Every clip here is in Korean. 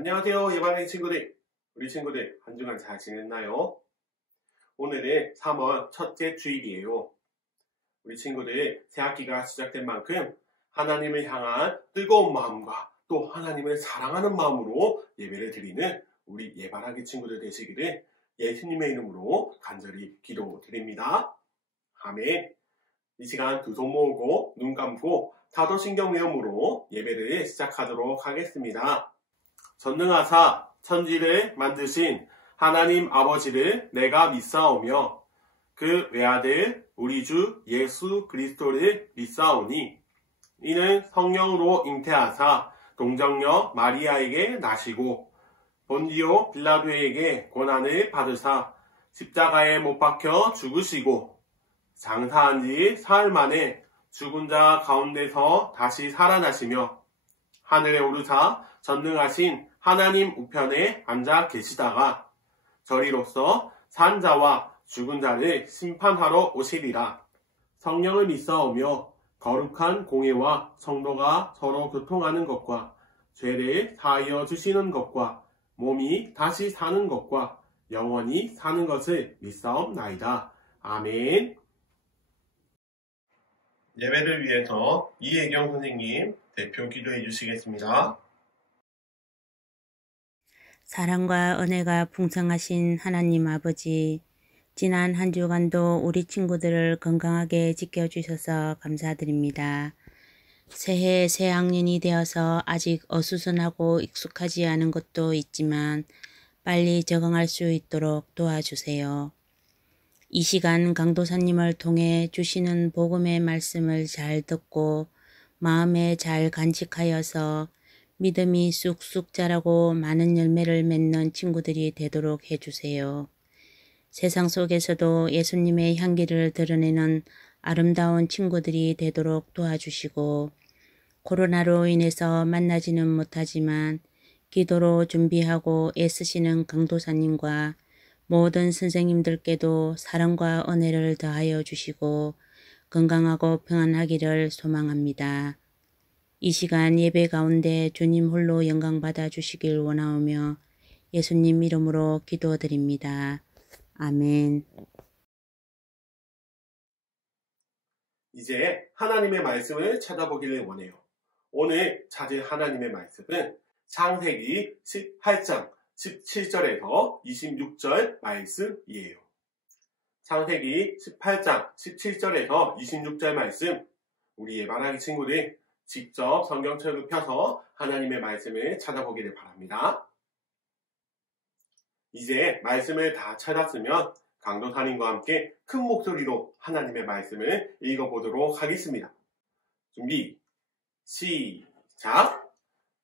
안녕하세요, 예반의 친구들. 우리 친구들 한 주간 잘 지냈나요? 오늘은 3월 첫째 주일이에요. 우리 친구들 새학기가 시작된 만큼 하나님을 향한 뜨거운 마음과 또 하나님을 사랑하는 마음으로 예배를 드리는 우리 예반하기 친구들 되시기를 예수님의 이름으로 간절히 기도드립니다. 아멘. 이 시간 두 손 모으고 눈 감고 사도신경 외음으로 예배를 시작하도록 하겠습니다. 전능하사 천지를 만드신 하나님 아버지를 내가 믿사오며 그 외아들 우리 주 예수 그리스도를 믿사오니 이는 성령으로 잉태하사 동정녀 마리아에게 나시고 본디오 빌라도에게 고난을 받으사 십자가에 못 박혀 죽으시고 장사한 지 사흘 만에 죽은 자 가운데서 다시 살아나시며 하늘에 오르사 전능하신 하나님 우편에 앉아 계시다가 저리로서 산 자와 죽은 자를 심판하러 오시리라. 성령을 믿사오며 거룩한 공예와 성도가 서로 교통하는 것과 죄를 사하여 주시는 것과 몸이 다시 사는 것과 영원히 사는 것을 믿사옵나이다. 아멘. 예배를 위해서 이혜경 선생님 대표 기도해 주시겠습니다. 사랑과 은혜가 풍성하신 하나님 아버지, 지난 한 주간도 우리 친구들을 건강하게 지켜주셔서 감사드립니다. 새해 새 학년이 되어서 아직 어수선하고 익숙하지 않은 것도 있지만 빨리 적응할 수 있도록 도와주세요. 이 시간 강도사님을 통해 주시는 복음의 말씀을 잘 듣고 마음에 잘 간직하여서 믿음이 쑥쑥 자라고 많은 열매를 맺는 친구들이 되도록 해주세요. 세상 속에서도 예수님의 향기를 드러내는 아름다운 친구들이 되도록 도와주시고 코로나로 인해서 만나지는 못하지만 기도로 준비하고 애쓰시는 강도사님과 모든 선생님들께도 사랑과 은혜를 더하여 주시고 건강하고 평안하기를 소망합니다. 이 시간 예배 가운데 주님 홀로 영광 받아 주시길 원하오며 예수님 이름으로 기도드립니다. 아멘. 이제 하나님의 말씀을 찾아보기를 원해요. 오늘 찾을 하나님의 말씀은 창세기 18장 17절에서 26절 말씀이에요. 창세기 18장 17절에서 26절 말씀, 우리 예반하기 친구들 직접 성경책을 펴서 하나님의 말씀을 찾아보기를 바랍니다. 이제 말씀을 다 찾았으면 강도사님과 함께 큰 목소리로 하나님의 말씀을 읽어보도록 하겠습니다. 준비, 시작!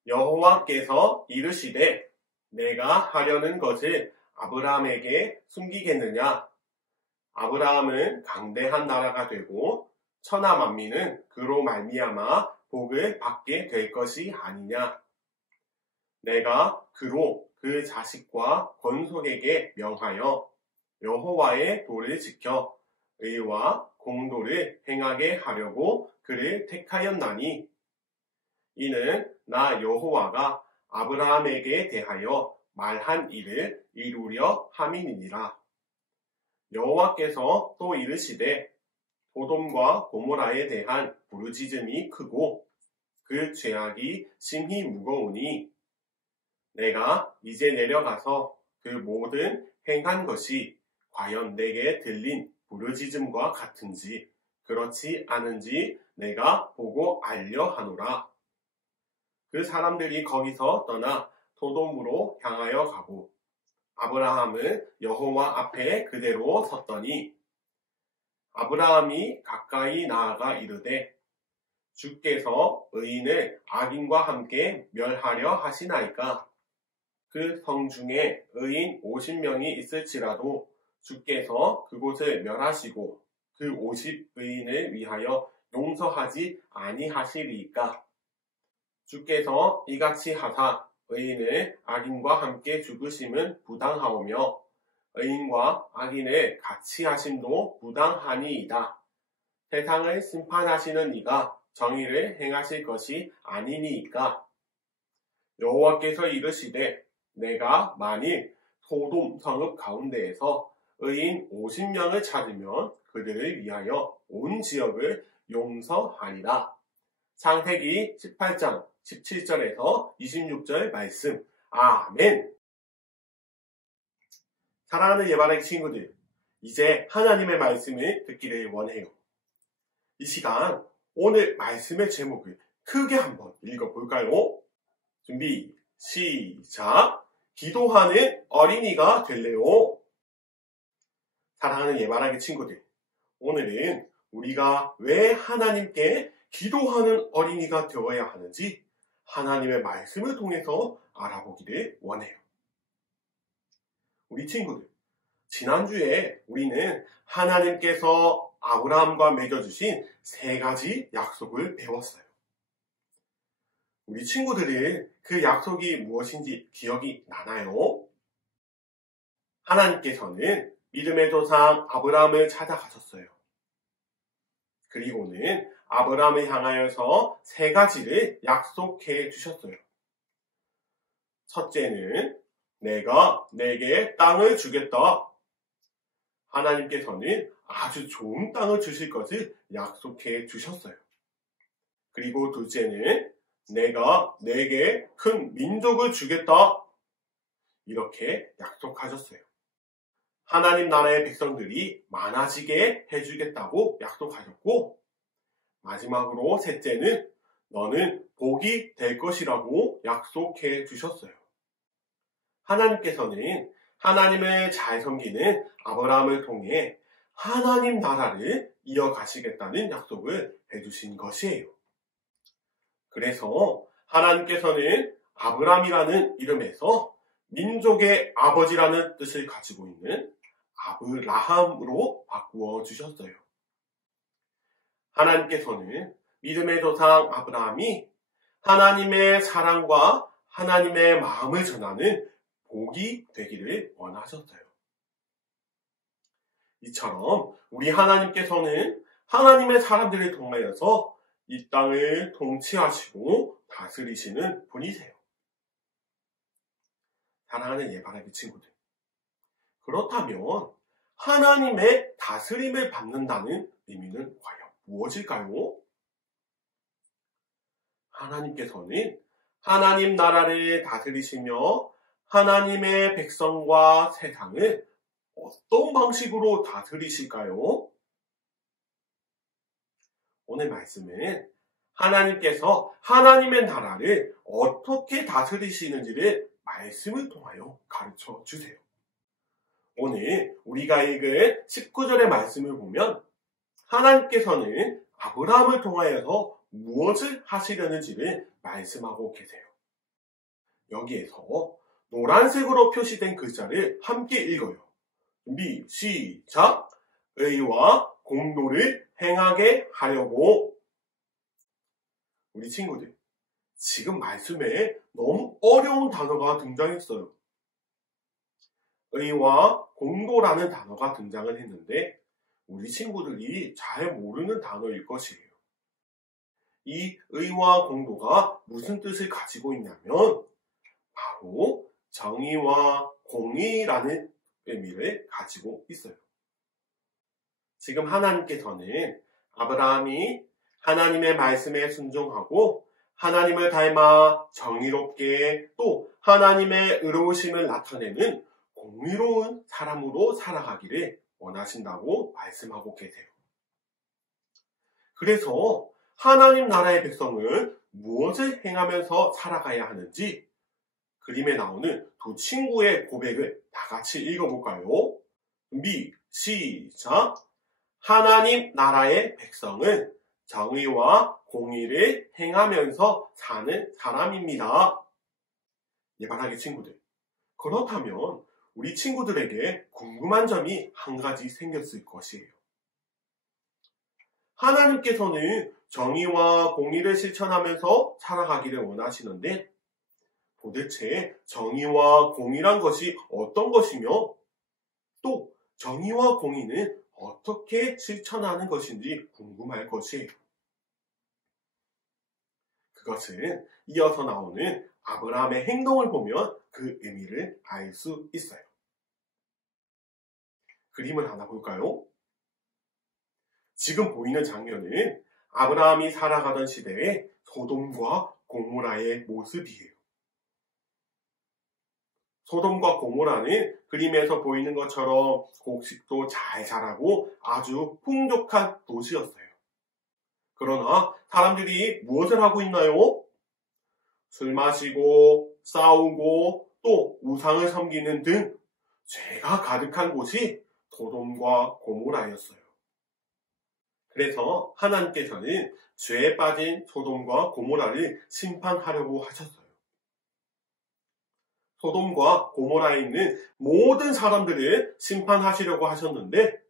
여호와께서 이르시되 내가 하려는 것을 아브라함에게 숨기겠느냐? 아브라함은 강대한 나라가 되고 천하 만민은 그로 말미암아 복을 받게 될 것이 아니냐. 내가 그로 그 자식과 권속에게 명하여 여호와의 도를 지켜 의와 공도를 행하게 하려고 그를 택하였나니 이는 나 여호와가 아브라함에게 대하여 말한 일을 이루려 함이니라. 여호와께서 또 이르시되 소돔과 고모라에 대한 부르짖음이 크고 그 죄악이 심히 무거우니 내가 이제 내려가서 그 모든 행한 것이 과연 내게 들린 부르짖음과 같은지 그렇지 않은지 내가 보고 알려 하노라. 그 사람들이 거기서 떠나 소돔으로 향하여 가고 아브라함은 여호와 앞에 그대로 섰더니 아브라함이 가까이 나아가 이르되 주께서 의인을 악인과 함께 멸하려 하시나이까. 그 성 중에 의인 50명이 있을지라도 주께서 그곳을 멸하시고 그 50의인을 위하여 용서하지 아니하시리이까. 주께서 이같이 하사 의인을 악인과 함께 죽으심은 부당하오며 의인과 악인을 같이 하심도 부당하니이다. 세상을 심판하시는 이가 정의를 행하실 것이 아니니이까. 여호와께서 이르시되 내가 만일 소돔 성읍 가운데에서 의인 50명을 찾으면 그들을 위하여 온 지역을 용서하리라. 창세기 18장 17절에서 26절 말씀. 아멘. 사랑하는 예바라기 친구들, 이제 하나님의 말씀을 듣기를 원해요. 이 시간 오늘 말씀의 제목을 크게 한번 읽어볼까요? 준비, 시작! 기도하는 어린이가 될래요. 사랑하는 예바라기 친구들, 오늘은 우리가 왜 하나님께 기도하는 어린이가 되어야 하는지 하나님의 말씀을 통해서 알아보기를 원해요. 우리 친구들, 지난주에 우리는 하나님께서 아브라함과 맺어주신 3가지 약속을 배웠어요. 우리 친구들은 그 약속이 무엇인지 기억이 나나요? 하나님께서는 믿음의 조상 아브라함을 찾아가셨어요. 그리고는 아브라함을 향하여서 3가지를 약속해 주셨어요. 첫째는 내가 내게 땅을 주겠다. 하나님께서는 아주 좋은 땅을 주실 것을 약속해 주셨어요. 그리고 둘째는 내가 내게 큰 민족을 주겠다. 이렇게 약속하셨어요. 하나님 나라의 백성들이 많아지게 해주겠다고 약속하셨고, 마지막으로 셋째는 너는 복이 될 것이라고 약속해 주셨어요. 하나님께서는 하나님을 잘 섬기는 아브라함을 통해 하나님 나라를 이어가시겠다는 약속을 해주신 것이에요. 그래서 하나님께서는 아브라함이라는 이름에서 민족의 아버지라는 뜻을 가지고 있는 아브라함으로 바꾸어 주셨어요. 하나님께서는 믿음의 조상 아브라함이 하나님의 사랑과 하나님의 마음을 전하는 복이 되기를 원하셨어요. 이처럼 우리 하나님께서는 하나님의 사람들을 통하여서 이 땅을 통치하시고 다스리시는 분이세요. 사랑하는 예바라기 친구들, 그렇다면 하나님의 다스림을 받는다는 의미는 과연 무엇일까요? 하나님께서는 하나님 나라를 다스리시며 하나님의 백성과 세상을 어떤 방식으로 다스리실까요? 오늘 말씀은 하나님께서 하나님의 나라를 어떻게 다스리시는지를 말씀을 통하여 가르쳐 주세요. 오늘 우리가 읽은 19절의 말씀을 보면 하나님께서는 아브라함을 통하여서 무엇을 하시려는지를 말씀하고 계세요. 여기에서 노란색으로 표시된 글자를 함께 읽어요. 준비, 시작! 의와 공도를 행하게 하려고. 우리 친구들, 지금 말씀에 너무 어려운 단어가 등장했어요. 의와 공도라는 단어가 등장을 했는데 우리 친구들이 잘 모르는 단어일 것이에요. 이 의와 공도가 무슨 뜻을 가지고 있냐면 바로 정의와 공의라는 의미를 가지고 있어요. 지금 하나님께서는 아브라함이 하나님의 말씀에 순종하고 하나님을 닮아 정의롭게 또 하나님의 의로우심을 나타내는 공의로운 사람으로 살아가기를 원하신다고 말씀하고 계세요. 그래서 하나님 나라의 백성은 무엇을 행하면서 살아가야 하는지 그림에 나오는 두 친구의 고백을 다 같이 읽어볼까요? 준비, 시작! 하나님 나라의 백성은 정의와 공의를 행하면서 사는 사람입니다. 예바라기 친구들, 그렇다면 우리 친구들에게 궁금한 점이 한 가지 생겼을 것이에요. 하나님께서는 정의와 공의를 실천하면서 살아가기를 원하시는데 도대체 정의와 공의란 것이 어떤 것이며 또 정의와 공의는 어떻게 실천하는 것인지 궁금할 것이에요. 그것은 이어서 나오는 아브라함의 행동을 보면 그 의미를 알 수 있어요. 그림을 하나 볼까요? 지금 보이는 장면은 아브라함이 살아가던 시대의 소돔과 고모라의 모습이에요. 소돔과 고모라는 그림에서 보이는 것처럼 곡식도 잘 자라고 아주 풍족한 도시였어요. 그러나 사람들이 무엇을 하고 있나요? 술 마시고 싸우고 또 우상을 섬기는 등 죄가 가득한 곳이 소돔과 고모라였어요. 그래서 하나님께서는 죄에 빠진 소돔과 고모라를 심판하려고 하셨어요. 소돔과 고모라에 있는 모든 사람들을 심판하시려고 하셨는데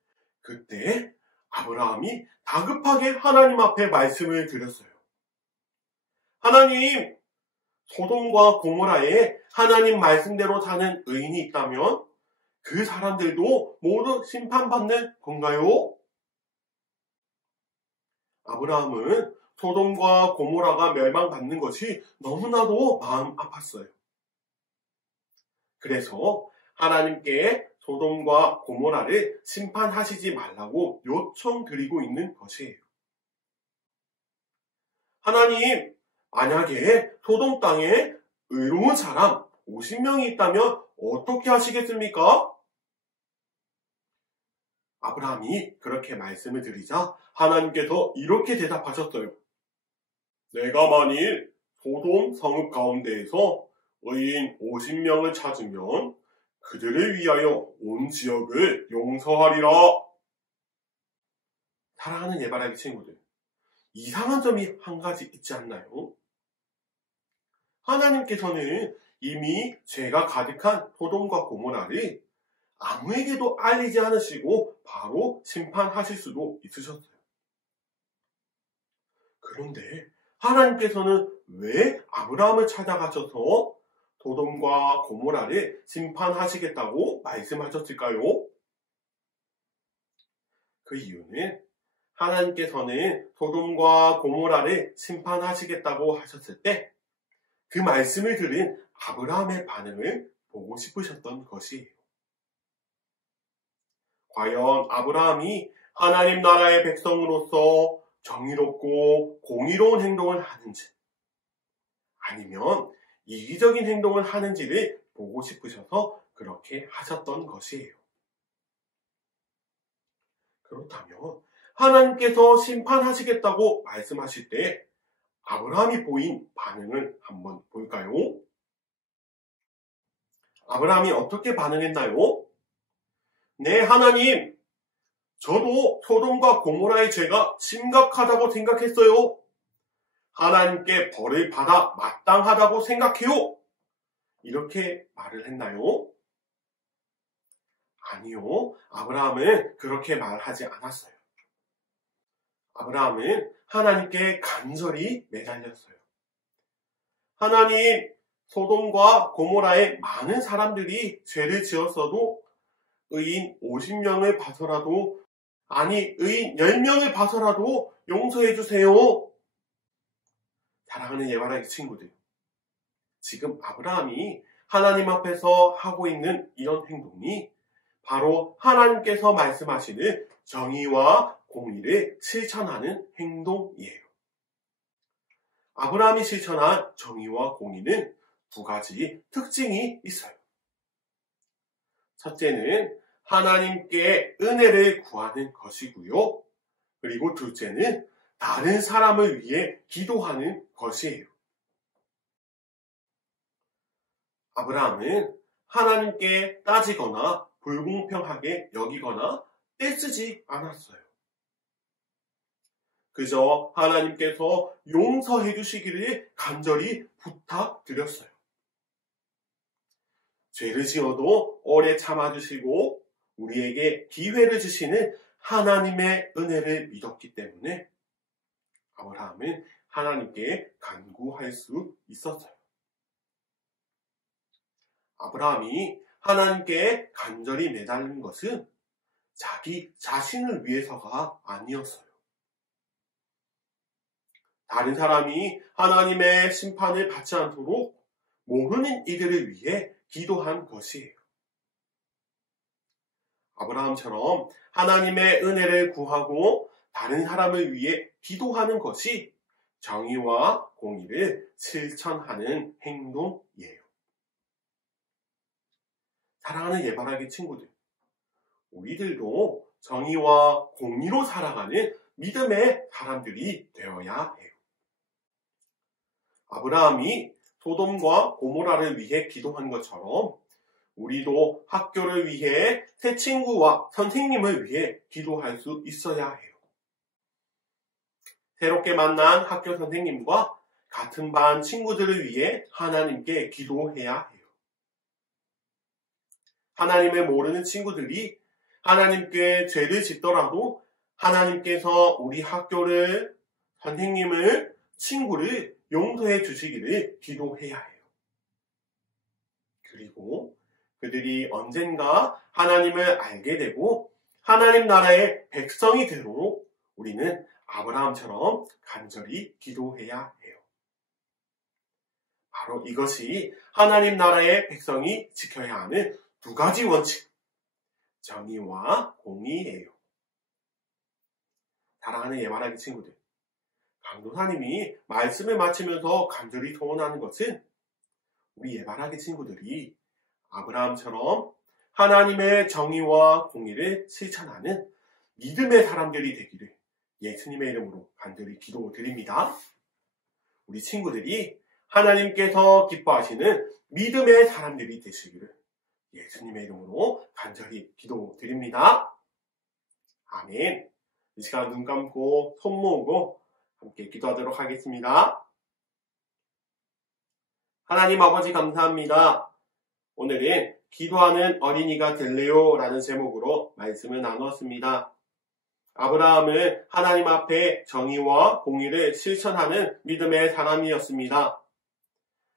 그때 아브라함이 다급하게 하나님 앞에 말씀을 드렸어요. 하나님, 소돔과 고모라에 하나님 말씀대로 사는 의인이 있다면 그 사람들도 모두 심판받는 건가요? 아브라함은 소돔과 고모라가 멸망받는 것이 너무나도 마음 아팠어요. 그래서 하나님께 소돔과 고모라를 심판하시지 말라고 요청드리고 있는 것이에요. 하나님, 만약에 소돔 땅에 의로운 사람 50명이 있다면 어떻게 하시겠습니까? 아브라함이 그렇게 말씀을 드리자 하나님께서 이렇게 대답하셨어요. 내가 만일 소돔 성읍 가운데에서 의인 50명을 찾으면 그들을 위하여 온 지역을 용서하리라. 사랑하는 예바라기 친구들, 이상한 점이 한 가지 있지 않나요? 하나님께서는 이미 죄가 가득한 소돔과 고모라를 아무에게도 알리지 않으시고 바로 심판하실 수도 있으셨어요. 그런데 하나님께서는 왜 아브라함을 찾아가셔서 소돔과 고모라를 심판하시겠다고 말씀하셨을까요? 그 이유는 하나님께서는 소돔과 고모라를 심판하시겠다고 하셨을 때 그 말씀을 들은 아브라함의 반응을 보고 싶으셨던 것이에요. 과연 아브라함이 하나님 나라의 백성으로서 정의롭고 공의로운 행동을 하는지 아니면 이기적인 행동을 하는지를 보고 싶으셔서 그렇게 하셨던 것이에요. 그렇다면 하나님께서 심판하시겠다고 말씀하실 때 아브라함이 보인 반응을 한번 볼까요? 아브라함이 어떻게 반응했나요? 네, 하나님, 저도 소돔과 고모라의 죄가 심각하다고 생각했어요. 하나님께 벌을 받아 마땅하다고 생각해요. 이렇게 말을 했나요? 아니요, 아브라함은 그렇게 말하지 않았어요. 아브라함은 하나님께 간절히 매달렸어요. 하나님, 소돔과 고모라의 많은 사람들이 죄를 지었어도 의인 50명을 봐서라도 아니 의인 10명을 봐서라도 용서해 주세요. 사랑하는 예바라기 친구들, 지금 아브라함이 하나님 앞에서 하고 있는 이런 행동이 바로 하나님께서 말씀하시는 정의와 공의를 실천하는 행동이에요. 아브라함이 실천한 정의와 공의는 두 가지 특징이 있어요. 첫째는 하나님께 은혜를 구하는 것이고요. 그리고 둘째는 다른 사람을 위해 기도하는 것이에요. 아브라함은 하나님께 따지거나 불공평하게 여기거나 떼쓰지 않았어요. 그저 하나님께서 용서해 주시기를 간절히 부탁드렸어요. 죄를 지어도 오래 참아주시고 우리에게 기회를 주시는 하나님의 은혜를 믿었기 때문에 아브라함은 하나님께 간구할 수 있었어요. 아브라함이 하나님께 간절히 매달린 것은 자기 자신을 위해서가 아니었어요. 다른 사람이 하나님의 심판을 받지 않도록 모르는 이들을 위해 기도한 것이에요. 아브라함처럼 하나님의 은혜를 구하고 다른 사람을 위해 기도하는 것이 정의와 공의를 실천하는 행동이에요. 사랑하는 예바라기 친구들, 우리들도 정의와 공의로 살아가는 믿음의 사람들이 되어야 해요. 아브라함이 소돔과 고모라를 위해 기도한 것처럼 우리도 학교를 위해 새 친구와 선생님을 위해 기도할 수 있어야 해요. 새롭게 만난 학교 선생님과 같은 반 친구들을 위해 하나님께 기도해야 해요. 하나님을 모르는 친구들이 하나님께 죄를 짓더라도 하나님께서 우리 학교를, 선생님을, 친구를 용서해 주시기를 기도해야 해요. 그리고 그들이 언젠가 하나님을 알게 되고 하나님 나라의 백성이 되도록 우리는 아브라함처럼 간절히 기도해야 해요. 바로 이것이 하나님 나라의 백성이 지켜야 하는 두 가지 원칙, 정의와 공의예요. 사랑하는 예바라기 친구들, 강도사님이 말씀을 마치면서 간절히 소원하는 것은 우리 예바라기 친구들이 아브라함처럼 하나님의 정의와 공의를 실천하는 믿음의 사람들이 되기를 예수님의 이름으로 간절히 기도드립니다. 우리 친구들이 하나님께서 기뻐하시는 믿음의 사람들이 되시기를 예수님의 이름으로 간절히 기도드립니다. 아멘. 이 시간 눈 감고 손 모으고 함께 기도하도록 하겠습니다. 하나님 아버지 감사합니다. 오늘은 기도하는 어린이가 될래요 라는 제목으로 말씀을 나누었습니다. 아브라함은 하나님 앞에 정의와 공의를 실천하는 믿음의 사람이었습니다.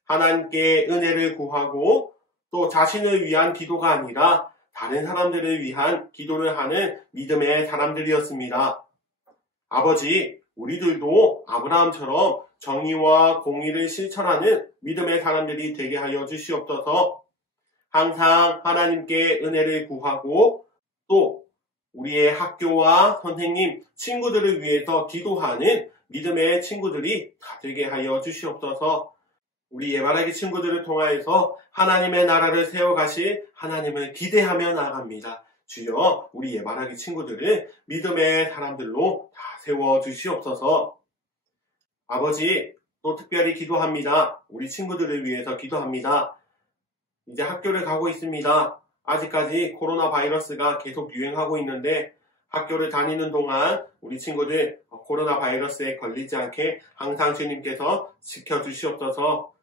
하나님께 은혜를 구하고 또 자신을 위한 기도가 아니라 다른 사람들을 위한 기도를 하는 믿음의 사람들이었습니다. 아버지, 우리들도 아브라함처럼 정의와 공의를 실천하는 믿음의 사람들이 되게 하여 주시옵소서. 항상 하나님께 은혜를 구하고 또 우리의 학교와 선생님, 친구들을 위해서 기도하는 믿음의 친구들이 다 되게 하여 주시옵소서. 우리 예바라기 친구들을 통하여서 하나님의 나라를 세워가실 하나님을 기대하며 나아갑니다. 주여, 우리 예바라기 친구들을 믿음의 사람들로 다 세워주시옵소서. 아버지, 또 특별히 기도합니다. 우리 친구들을 위해서 기도합니다. 이제 학교를 가고 있습니다. 아직까지 코로나 바이러스가 계속 유행하고 있는데 학교를 다니는 동안 우리 친구들 코로나 바이러스에 걸리지 않게 항상 주님께서 지켜주시옵소서.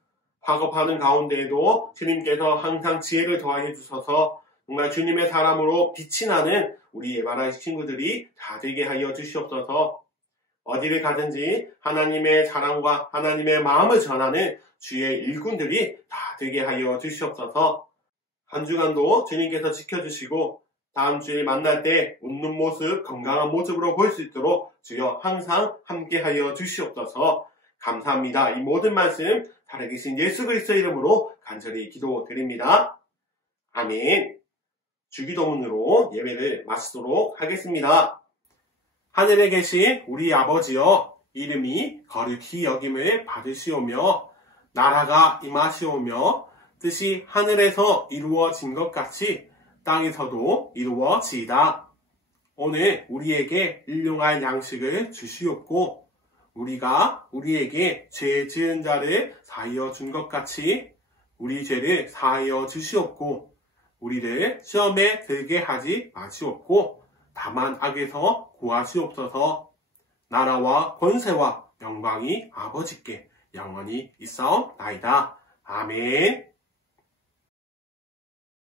학업하는 가운데에도 주님께서 항상 지혜를 더하여 주셔서 정말 주님의 사람으로 빛이 나는 우리 예바라기 친구들이 다 되게 하여 주시옵소서. 어디를 가든지 하나님의 사랑과 하나님의 마음을 전하는 주의 일꾼들이 다 되게 하여 주시옵소서. 한 주간도 주님께서 지켜주시고 다음 주에 만날 때 웃는 모습, 건강한 모습으로 볼 수 있도록 주여 항상 함께 하여 주시옵소서. 감사합니다. 이 모든 말씀 살아계신 예수 그리스도의 이름으로 간절히 기도드립니다. 아멘. 주기도문으로 예배를 마치도록 하겠습니다. 하늘에 계신 우리 아버지여, 이름이 거룩히 여김을 받으시오며 나라가 임하시오며 뜻이 하늘에서 이루어진 것 같이 땅에서도 이루어지이다. 오늘 우리에게 일용할 양식을 주시옵고 우리가 우리에게 죄 지은 자를 사하여 준 것 같이 우리 죄를 사하여 주시옵고 우리를 시험에 들게 하지 마시옵고 다만 악에서 구하시옵소서. 나라와 권세와 영광이 아버지께 영원히 있사옵나이다. 아멘.